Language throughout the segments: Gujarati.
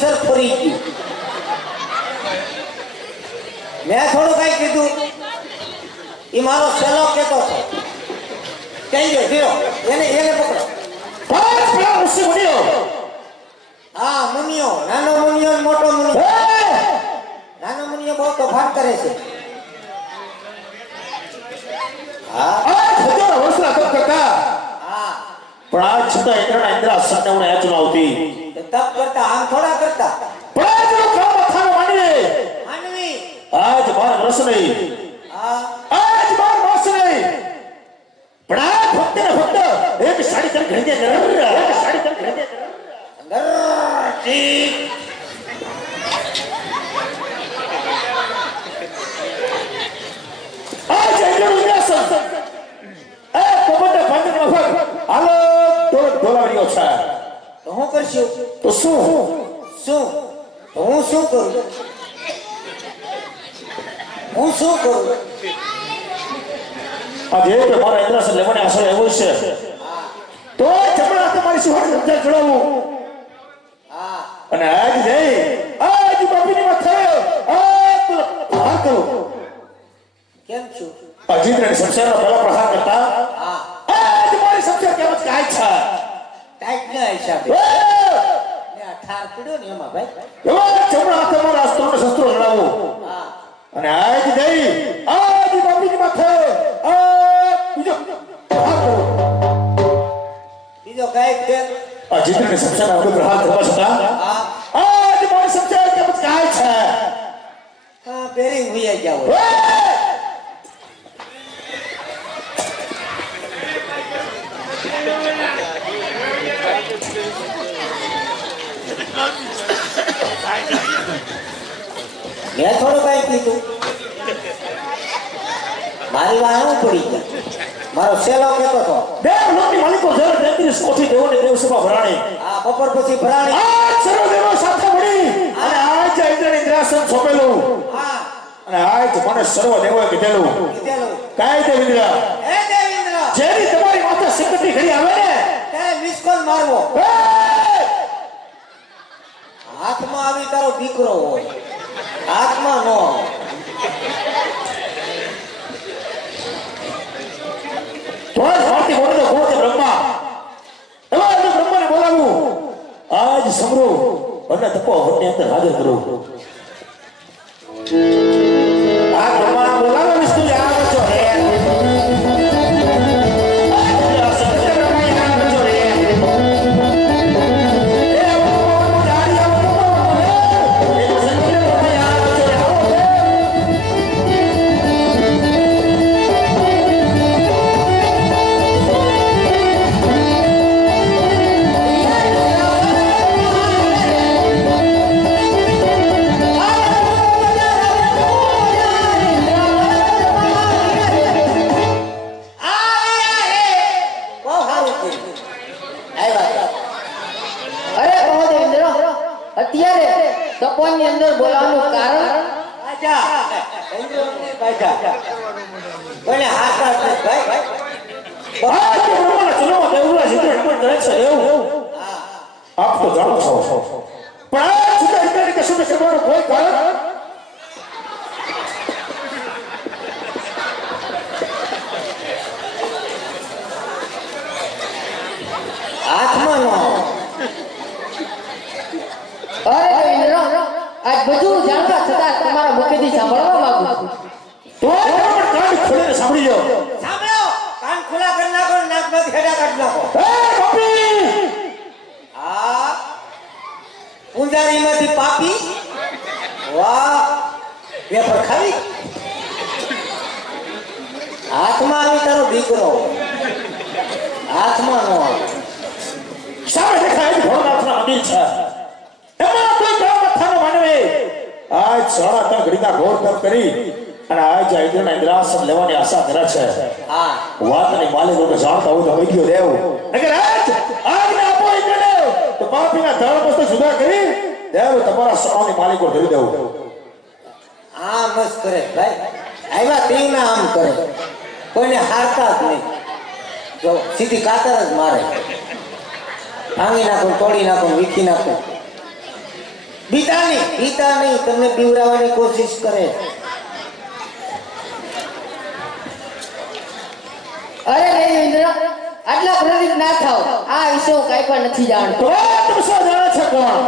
કિંગફિશર ફરી ગયું. મેં થોડું કઈ કીધું એ મારો સેલો કેતો હતો. કઈ ગયો ધીરો એને પકડો. હા મુનિયો, નાનો મુનિયો ને મોટો મુનિયો. નાનો મુનિયો બહુ તોફાન કરે છે. હા પણ આ છતાં ઇન્દ્રના ઇન્દ્રાસનને હું હેચું આવતી તપ કરતા આમ થોડા કરતા. પણ આજનો કામ અથાનો માનવી માનવી આજ માર રસ નહીં. હા આજ માર રસ નહીં. પણ આ ફક્ત ને ફક્ત એક સાડી તક ઘડી દે. એક સાડી તક ઘડી દે. આજ ઇન્દ્રનું ઇન્દ્રાસન એ પોપટના પાંજરમાં ફર હાલો ઢોલાવડીઓ છે. તો હું કરશું? તો શું શું તો હું શું કરું? હું શું કરું? આજે તો મારા ઇન્દ્રાસન લેવાની આશા એવું છે. તો જમણા તમારી શું સમજાય જોડાવું. હા અને આજ જઈ આજ બાપીની માથે આજ પ્રહાર કરો. કેમ છું? અજીતને શમશેરનો પહેલા પ્રહાર કરતા હા આજ મારી શમશેર કેમ જ કાય છે. ટાઈટ ના હિસાબે ને આ ઠાર પડ્યો ને એમાં ભાઈ. એવા જમણા તમારા અસ્ત્રોને શસ્ત્રો લડાવો. હા અને આજ જઈ આજ બાપીની માથે આજ બીજો પ્રહાર કરો. બીજો કઈ ફેર? અજીતને શમશેરનો આગળ પ્રહાર કરવા છતાં હા આજ મારી શમશેર કેમ જ કાય છે. હા બેરિંગ હોઈ જાવ. મેં થોડું કઈ કીધું. મારી વાત હું પડી ગઈ. મારો સેલો કેતો હતો. દેવ લોકની માલિકો જળ દેવની કોઠી દેવોને દેવસભા ભરાણી. આ બપોર પછી ભરાણી. આજ સર્વ દેવો સાથે મળી અને આજ ઇન્દ્ર ઇન્દ્રાસન સોંપેલું. હા અને આજ મને સર્વ દેવોએ કીધેલું કીધેલું. કાય દેવેન્દ્ર હે દેવેન્દ્ર જેની તમારી માથે સંકટની ઘડી આવે ને ત્યારે મિસ કોલ મારવો. એ! હાથમાં આવી તારો દીકરો હોય, હાથમાં નો આવે. તોય સ્વાર્થી બોલતો કોણ છે બ્રહ્મા. એવા તો બ્રહ્માને બોલાવું. આજ સમરો અને તપો વનની અંદર હાજર કરું. આ બ્રહ્માને બોલાવો વિષ્ણુ યાદ છો રે. તપોની અંદર બોલાવવાનું કારણ કોઈને હાથ હાથ ભાઈ આ તો બ્રહ્માના ચરણમાં દેવના ચિત્ર અર્પણ કરે છે દેવ. આપ તો જાણો છો પણ આ છૂટા ઇન્દ્રની કશું ને કરવાનું કોઈ કારણ હાથમાં નો આવે. અરે ઇન્દ્ર આજ બધું જાણતા છતાં તમારા મુખેથી સાંભળવા માંગુ છું. તો પણ કાન ખોલીને સાંભળી જાઓ. સાંભળો, કાન ખુલ્લા કરી નાખો, નાકમાંથી હેડા કાઢી નાખો. એ બાપી હા પૂંજારીમાંથી પાપી. વાહ વેફર ખાવી. હાથમાં આવી તારો દીકરો, હાથમાં નો આવે. સામે દેખાય છે ભોળાનાથના મંદિર છે. એમાં કોઈ ગ્રામ મથાનો માનવે આજ 3.5 ઘડીના ઘોર તપ કરી અને આજ ઇન્દ્રના ઇન્દ્રાસન લેવાની આશા કરે છે. હા વાતની માલિકો કે જાણતા હોય તો કહી દો દેવ. નકર આજ આજ્ઞા આપો ઇન્દ્રને તો પાપીના ધર્મ વસ્તુ જુદા કરી દેવ તમારા સર્વની માલિકો ધરી દેવું. આમ જ કરે ભાઈ. આવ્યા તેના આમ કરે, કોઈને હારતા જ નહીં. જો સીધી કાતર જ મારે. ભાંગી નાખું, તોડી નાખું, વીખી નાખું. બીતા નહીં તમને બીવરાવવાની કોશિશ કરે. અરે દેવેન્દ્ર આટલા ક્રોધિત ના થાવ. આ વિશે હું કાંઈ પણ નથી જાણતો. તો તમે શું જાણો છો કોણ?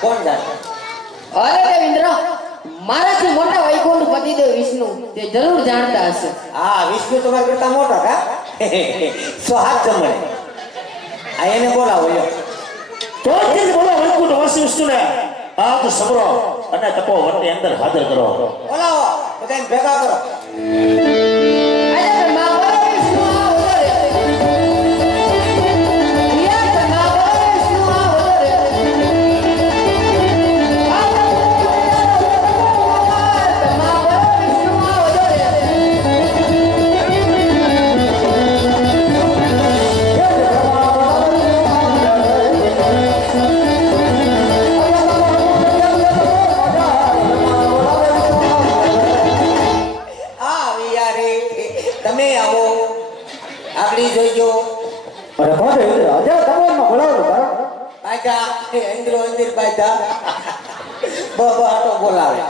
કોણ જાણે? અરે દેવેન્દ્ર મારાથી મોટા વૈકુંઠ પતિદેવ વિષ્ણુ તે જરૂર જાણતા હશે. હા, વિષ્ણુ તમારા કરતા મોટા કા? સો હાથ જમણે. આ એને બોલાવો લ્યો. તો કે બોલો વૈકુંઠ વાસી વિષ્ણુને આપ સબરો અને તપોવનની અંદર હાજર કરો. બોલાવો, બધાને ભેગા કરો. અરે બ્રહ્મા બોલો વિષ્ણુ આવો રે. યા બ્રહ્મા બોલો વિષ્ણુ આવો રે. બ્રહ્મા બોલો વિષ્ણુ આવો રે. તમે આવો, આગળી જોઈજો. અરે કોણ દેવેન્દ્ર આજે તપોવનમાં બોલાવો તારા? બાજા ઇન્દ્રો ઇન્દ્ર બાજા આટો બોલાવે.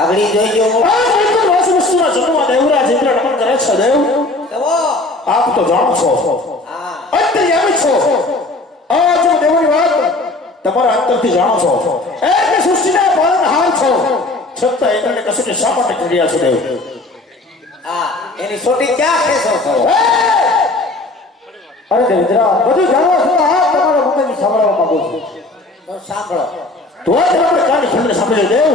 આગળી જોઈજો. આ વૈકુંઠ વાસી વિષ્ણુના જન્મમાં દેવરાજ ઇન્દ્ર નમન કરે છે. દેવ જવો. આપ તો જાણો છો હા, અંતર્યામી છો. આ જો દેવની વાત તમારા અંતરથી જાણો છો. એક સૃષ્ટિના પાલનહાર છો. છતાં ઇન્દ્રને કશું શા માટે કરી રહ્યા છો દેવ? હા, એની સોટી ક્યાં ખેંચો છો? અરે દેવેન્દ્ર બધું જાણવા છો. આ તમારા મુખથી સાંભળવા માંગુ છું. તો સાંભળો. તો જ આપણે કાન ખોલીને સાંભળીએ દેવ.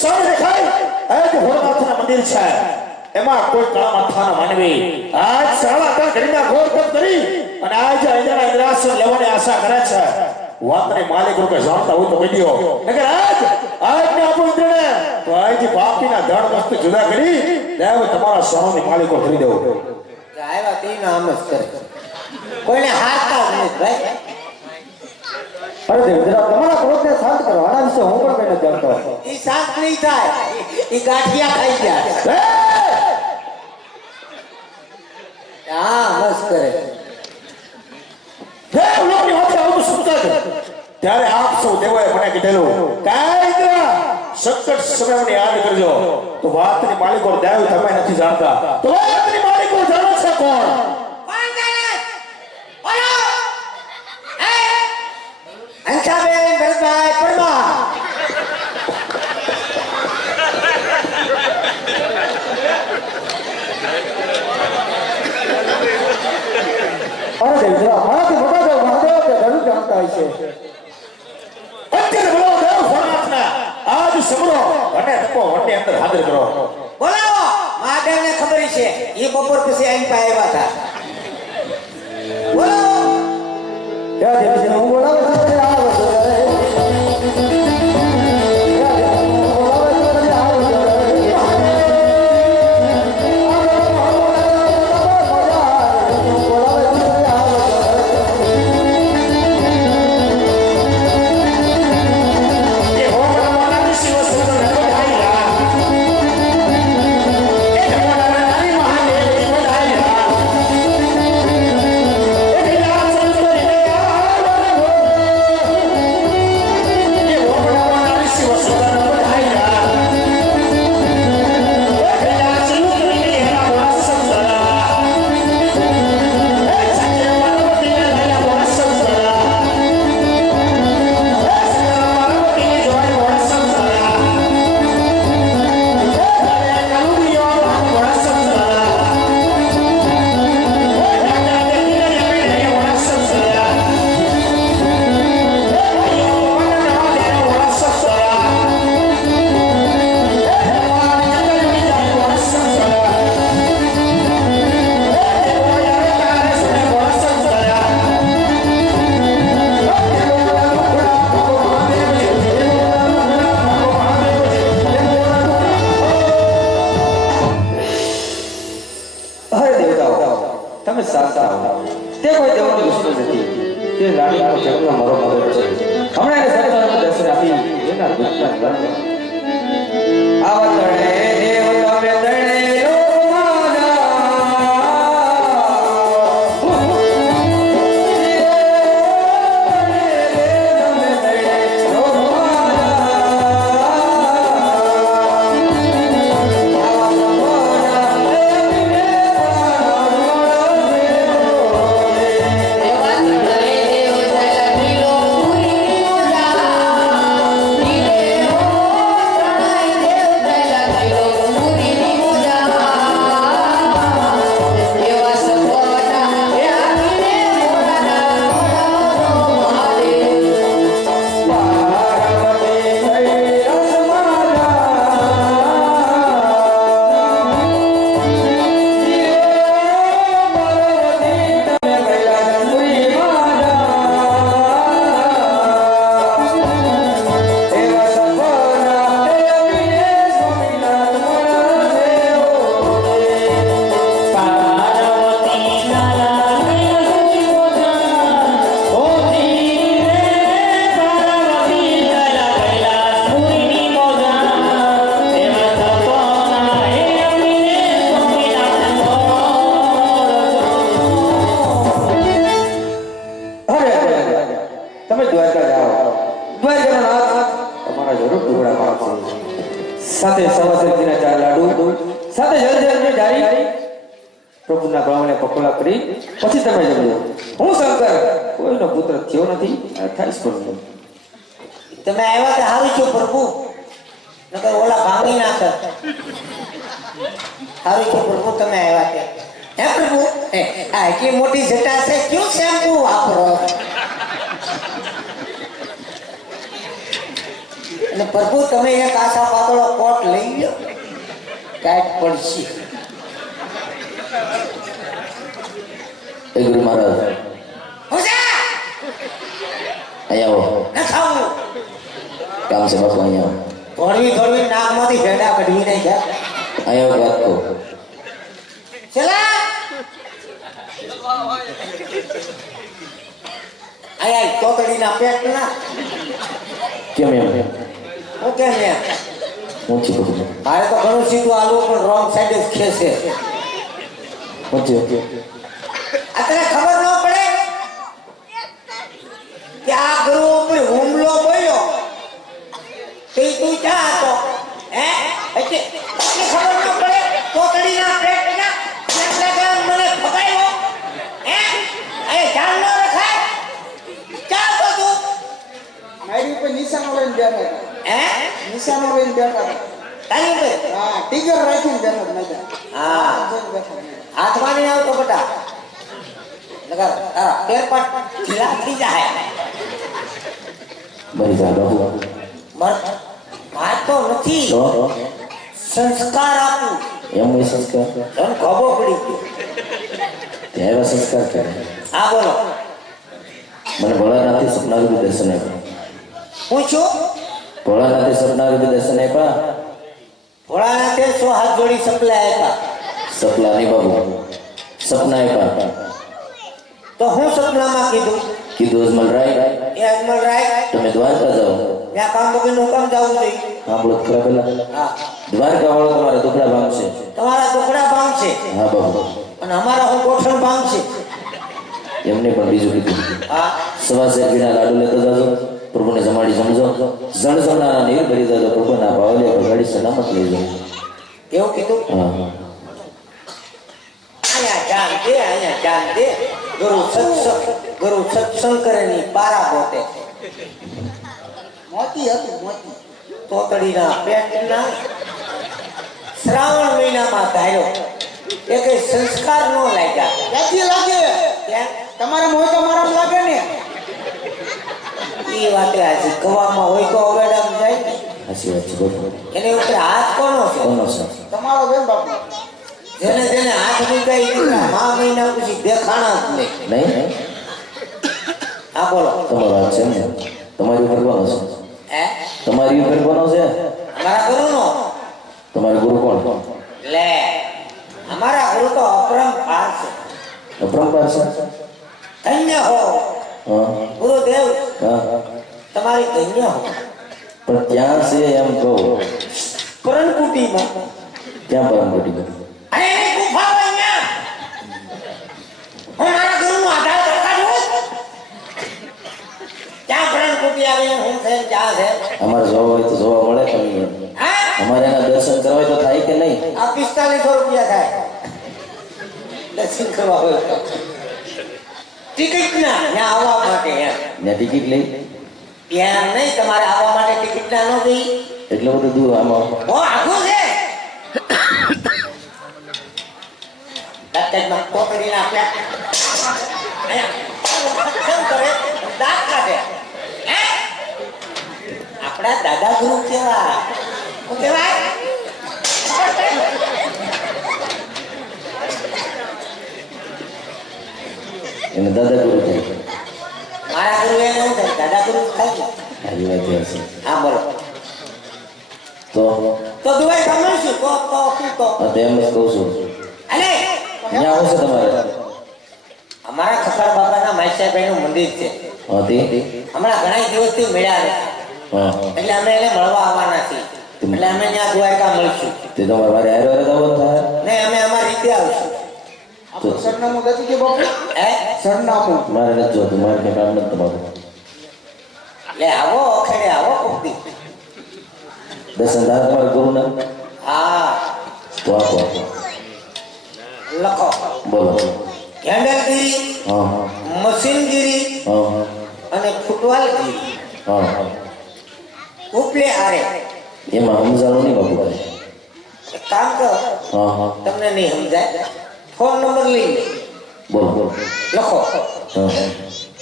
સામે દેખાય એક ભોળાનાથના મંદિર છે. એમાં કોઈ કાળા માથાના માનવી આજ સાડા ત્રણ ઘડીના ઘોર તપ કરી અને આજ ઇન્દ્રના ઇન્દ્રાસન લેવાની આશા કરે છે. વાતને માલિક રૂપે જાણતા હોય તો કહી દો. નકર આજને આપો ઇન્દ્રને તો આજ પાપીના ધડ મસ્ત જુદા કરી દેવ તમારા સોનાની માલિકો કરી દેવો. આવ્યા તેનો આમ જ કરે. કોઈને હારતા જ નથી ભાઈ. અરે દેવેન્દ્ર તમારા ક્રોધને શાંત કરો. આના વિશે હું પણ કઈ નથી જાણતો. ઈ શાંત નહીં થાય. ઈ ગાંઠિયા ખાઈ ગયા. હા, મસ્ત કરે. દેવ લોકની વાતે આવું સંકટ ત્યારે આપ સૌ દેવોએ મને કીધેલું કાંઈ સંકટ સમયને યાદ કરજો. તો વાતની માલિકો દેવ તમે નથી જાણતા. તો વાતની માલિકો જાણો છે કોણ? અંશાબેન ભરતભાઈ પરમાર. અરે દેવેન્દ્ર મારાથી મોટા દેવ મહાદેવ તે જરૂર જાણતા હોય છે. અત્યારે બોલો દેવ ભોળાનાથના આજ સમરો અને તપોવનની અંદર હાજર કરો. બોલાવો. મહાદેવને ખબર છે. એ બપોર પછી અહીં પાસે આવ્યા હતા. બોલાવો. ત્યાં દેવેન્દ્ર હું બોલાવું છું. તમે સાચા હો. તે કોઈ દેવનો દુશ્મન નથી. તે રાણીનો જન્મ મારો મદદ છે. હમણાં એને સત્તાનું દર્શન આપી એના દુશ્મન બન્યો. આવા તળે સાથે સવાસેના 4 લાડુ સાથે જલજલની ડાળી પ્રભુના ભાવને પકોડા કરી પછી તમે જમજો. હું શંકર કોઈનો પુત્ર થયો નથી અને થઈશ પણ નહીં. તમે આવ્યા તો સારું છું પ્રભુ, નકર ઓલા ભાંગી નાખે. સારું છું પ્રભુ તમે આવ્યા તે. હે પ્રભુ, આ એટલી મોટી જટા છે, ક્યું શેમ્પુ વાપરો? અને પ્રભુ તમે એક આશા પાતળો કોટ લઈ લો, ટાઈટ પડશે. એ ગુરુ મહારાજ હોશા! અહીંયા આવો, ન ખાવું. કામ છે બાપુ. અહીંયા આવો, થોડવી નાકમાંથી ભેડા કઢવી નહીં ગયા. અહીંયા આવો, વાત કહો. ચલા આયા તોતડીના પેટ ના કેમ એમ હું કેમ એમ? હું છું બધું મારે તો ઘણું સીધું આલવું પણ રોંગ સાઈડ જ ખેસે. હું છું અત્યારે ખબર ન પડે કે આ ગુરુ ઉપર હુમલો બોલ્યો તે તું ક્યાં હતો? હે એટલે ખબર ન પડે તોતડીના પેટના કેટલા કામ મને ભગાયો? હે એ જાણ ન રખાય? ક્યાં હતો તું? મારી ઉપર નિશાનો લઈને બેઠા હતા. હે નિશાનો લઈને બેઠા હતા. તારી ઉપર? હા, ટીગર રાખીને બેઠા હતા મજા. હા બેઠા હતા. હાથમાં નહીં આવતો બટા, નકર તારા પેર પર ઢીલા થઈ જાય. મરી જા બાપુ. વાત તો નથી, તો સંસ્કાર આપું. એમ એ સંસ્કાર તને ખબર પડી ગયો. ત્યાં એવા સંસ્કાર કરે. હા બોલો. મને ભોળાનાથે સપનારૂપી દર્શન આપ્યા. હું છું ભોળાનાથે સપનારૂપી દર્શન આપ્યા. ભોળાનાથે 100 હાથ જોડી સપલા આપ્યા. સપના નહીં બાબુ, સપના આપ્યા. તો હું સપનામાં કીધું કીધું અજમલરાય એ અજમલરાય તમે દ્વારકા જાઓ. ત્યાં કામ વગરનું કામ જવું જોઈએ. સાંભળો ખરા પેલા, હા દ્વારકા વાળો તમારા દુખડા ભાંગશે. તમારા ટુકડા ભાંગ છે હા બાબુ, અને અમારા હું ગોઠણ ભાંગ છે. એમને પણ બીજું કીધું. હા સવાસે ઘીના લાડુ લેતા જાજો, પ્રભુને જમાડી જમજો. જણજણાના નીર ભરી જાજો, પ્રભુના ભાવલે વગાડી સલામત લઈ જાઓ. એવું કીધું. હા હા, અહીંયા જાન દે ગુરુ સત્સંગ કરે ની પારા પોતે મોતી હતી મોતી. તોતડીના પેટના શ્રાવણ મહિનામાં ધાર્યો એ કઈ સંસ્કાર નો લાગ્યા. ક્યાંથી લાગે? ત્યાં તમારે મોય તો મારા લાગે ને. એ વાતે આજે ગવામાં હોય તો અવેડામાં જાય ને. સાચી વાત છે બાપુ. એની ઉપર હાથ કોનો છે? કોનો છે? તમારો બેન બાપુ. જેને જેને હાથ મૂકાઈ મા મહિના પછી દેખાણા જ નહીં. નહીં, હા બોલો. તમારો હાથ છે ને? તમારી ઉપર કોનો છે? હે તમારી ઉપર કોનો છે? અમારા ગુરુનો? તમારો ગુરુ કોણ? લે અમારા ગુરુ તો અપરંપાર છે. અપરંપાર છે? ધન્ય હો હા ગુરુદેવ, હા, તમારી ધન્ય હો. પણ ત્યાં છે એમ કહો. પરણકુટીમાં ક્યાં પરમકોટી? અરે એની ગુફા હોય ત્યાં. હું મારા ગુરુનો આધાર કરતા છું. ક્યાં પરણકુટી આવીને હું છે ક્યાં છે? અમારે જોવા હોય તો જોવા મળે કે નહીં? હા અમારે એના દર્શન કરવા હોય તો થાય કે નહીં? આ 4500 રૂપિયા થાય દર્શન કરવા હોય તો. ટિકિટ ના ત્યાં આવવા માટે એમ. ત્યાં ટિકિટ લઈ ત્યાં નહીં, તમારે આવવા માટે ટિકિટ ના ન દઈ. એટલે બધું દૂર આમાં. બહુ આઘું છે. દાંતમાં કોકડીના પેટ અહીંયા કરે, દાંત કાઢે. હે? આપણા દાદા ગુરુ કેવા? શું કહેવાય? એને દાદા ગુરુ થાય. મારા ગુરુ એમ ન થાય, દાદા ગુરુ થાય ને. આવી વાત છે. હા બોલો. તો તો દુબઈ ગમે શું? તો હા, તો એમ જ કહું છું. અલે અહીંયા આવશે તમારે? અમારા ખબર બાબાના માઈસાભાઈનું મંદિર છે. હા તે હમણાં ઘણા દિવસથી મળ્યા નથી. હા, એટલે અમે એને મળવા આવવાના છીએ. એટલે અમે ત્યાં દ્વારકા મળીશું. તે તમારે મારે હારે હારે જવાનું થાય. ને અમે અમારી રીતે આવીશું. આપણું સરનામું દઈ કે બાપુ? હે સરનામું. મારે નથી જોતું, મારે કંઈ કામ નથી તમારું. લે આવો અખેડે આવો કોકદી. દર્શન થાય તમારા ગુરુના? હા તો આપો. લખો. બોલો. હેન્ડલગીરી, હા હા મશીનગીરી હા અને ફૂટવાલગીરી હા હા. ઉપલે આરે. એમાં સમજાણું નહીં બાપુ. એક કામ કરો, હા હા તમને નહીં સમજાય, ફોન નંબર લઈ લે. બોલો બોલો. લખો. હા હા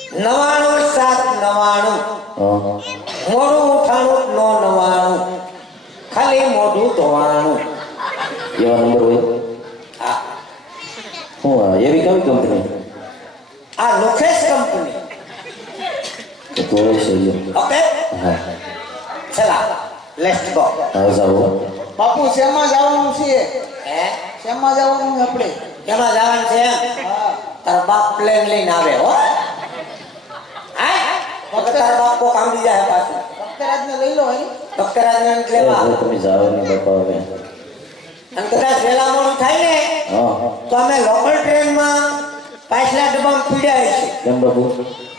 99799. હા હા. મોઢું ઉઠાણું નો 99. ખાલી મોઢું ધોવાણું. એવા નંબર હોય? હા, હું એવી કઈ કંપની? આ લોકેશ કંપની. તો હોય છે એ. ઓકે, હા ચલા લેટ્સ ગો. હા જાઓ. બાપુ શેમાં જવાનું છે? હે, શેમાં જવાનું છે આપણે? કેમાં જવાનું છે? હા. તારા બાપ પ્લેન લઈને આવે હો. હા, વખત તારા બાપ કોક આંબી જાય પાછું. ભક્તરાજને લઈ લો અહીં. ભક્તરાજને લેવા. એ તમે જાઓ નહીં બાપા હવે. અને કદાચ વહેલા મોડું થાય ને હા હા. તો અમે લોકલ ટ્રેનમાં પાછલા ડબ્બામાં પીડાય છે. કેમ બાપુ?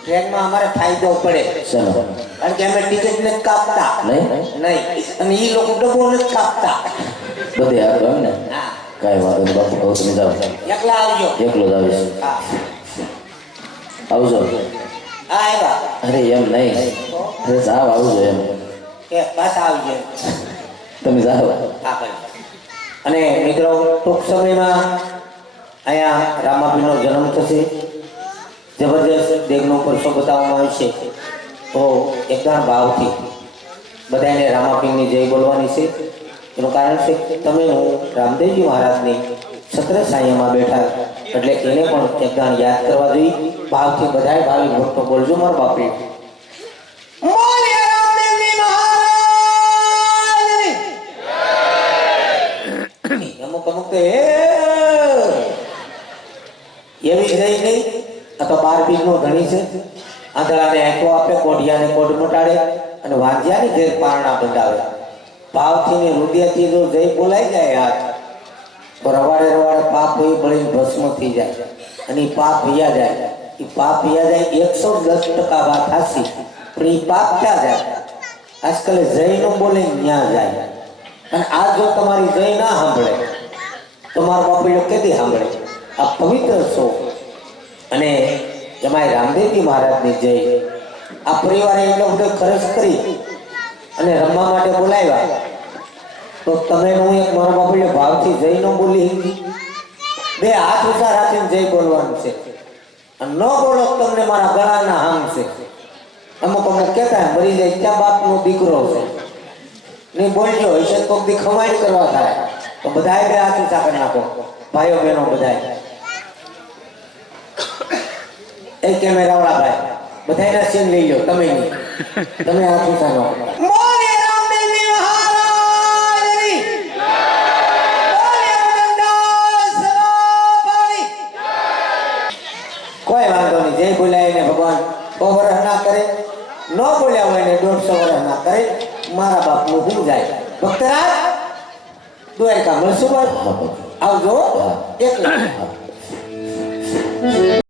ટ્રેનમાં અમારે ફાયદો પડે, શેનો? કારણ કે અમે ટિકિટ નથી કાપતા. નહીં? નહીં, અને એ લોકો ડબ્બો નથી કાપતા. બધે આગળ એમ ને? હા, કાંઈ વાંધો નહીં બાપુ, કહું તમે જાઓ. એકલા આવજો. એકલો જ આવીશ. હા, આવજો. હા આવ્યા. અરે એમ નહીં, અરે જાઓ આવજો એમ. કે પાછા આવજો. તમે જાઓ. હા ભાઈ. અને મિત્રો, ટૂંક સમયમાં અહીંયા રામાપીરનો જન્મ થશે. જબરજસ્ત દેગનો પરસો બતાવવામાં આવશે. તો એકદમ ભાવથી બધાને રામાપીરની જય બોલવાની છે. એનું કારણ છે કે તમે હું રામદેવજી મહારાજની છત્ર સાયામાં બેઠા, એટલે એને પણ એકદમ યાદ કરવા જોઈએ. ભાવથી બધાએ ભાવિક ભક્તો બોલજો મારા બાપી. બોલે રામદેવજી મહારાજની. અમુક અમુક તો એવી જ રહી ગઈ. આ તો 12 બીજનો ધણી છે. આંધળાને આંખો આપે, કોઢિયાને કોઢ મટાડે અને વાંજ્યાની ઘેર પારણા બંધાવે. ભાવથી ને હૃદયથી જો જય બોલાઈ જાય યાર, તો રવાડે રવાડે પાપ હોય બળીને ભસ્મ થઈ જાય. અને એ પાપ ભૈયા જાય. એ પાપ ભૈયા જાય 110% વાત હાસી. પણ એ પાપ ક્યાં જાય? આજકાલ જય નો બોલે ન્યા જાય. અને આ જો તમારી જય ના સાંભળે તો મારા બાપુ કેદી સાંભળે? આ પવિત્ર છો અને એમાંય રામદેવજી મહારાજની જય. આ પરિવારે એટલો બધો ખર્ચ કરી અને રમવા માટે બોલાવ્યા, તો તમે હું એક મારા બાપુ ભાવથી જય ન બોલી, બે હાથ ઊંચા રાખીને જય બોલવાનું છે. અને ન બોલો તમને મારા ગળાના હામ છે. અમુક અમુક કહેતા મરી જાય ત્યાં બાપનો દીકરો છે, નહીં બોલજો હશે કોઈક દી ખમાઈ કરવા થાય તો બધાએ બે હાથ ઊંચા કરી નાખો, ભાઈઓ બહેનો બધાએ. એ કેમેરાવાળા ભાઈ બધાના સીન લઈ લો, તમે નહીં, તમે હાથ ઊંચા નો. બોલે રામદેવજી મહારાજની. બોલે અમરદાસ બાપાની. કોઈ વાંધો નહીં, જય બોલાય ને ભગવાન 100 વર્ષ ના કરે, ન બોલ્યા હોય ને 150 વર્ષ ના કરે, મારા બાપનું હું જાય. ભક્તરાજ દ્વારકા મળશું, આવજો. એક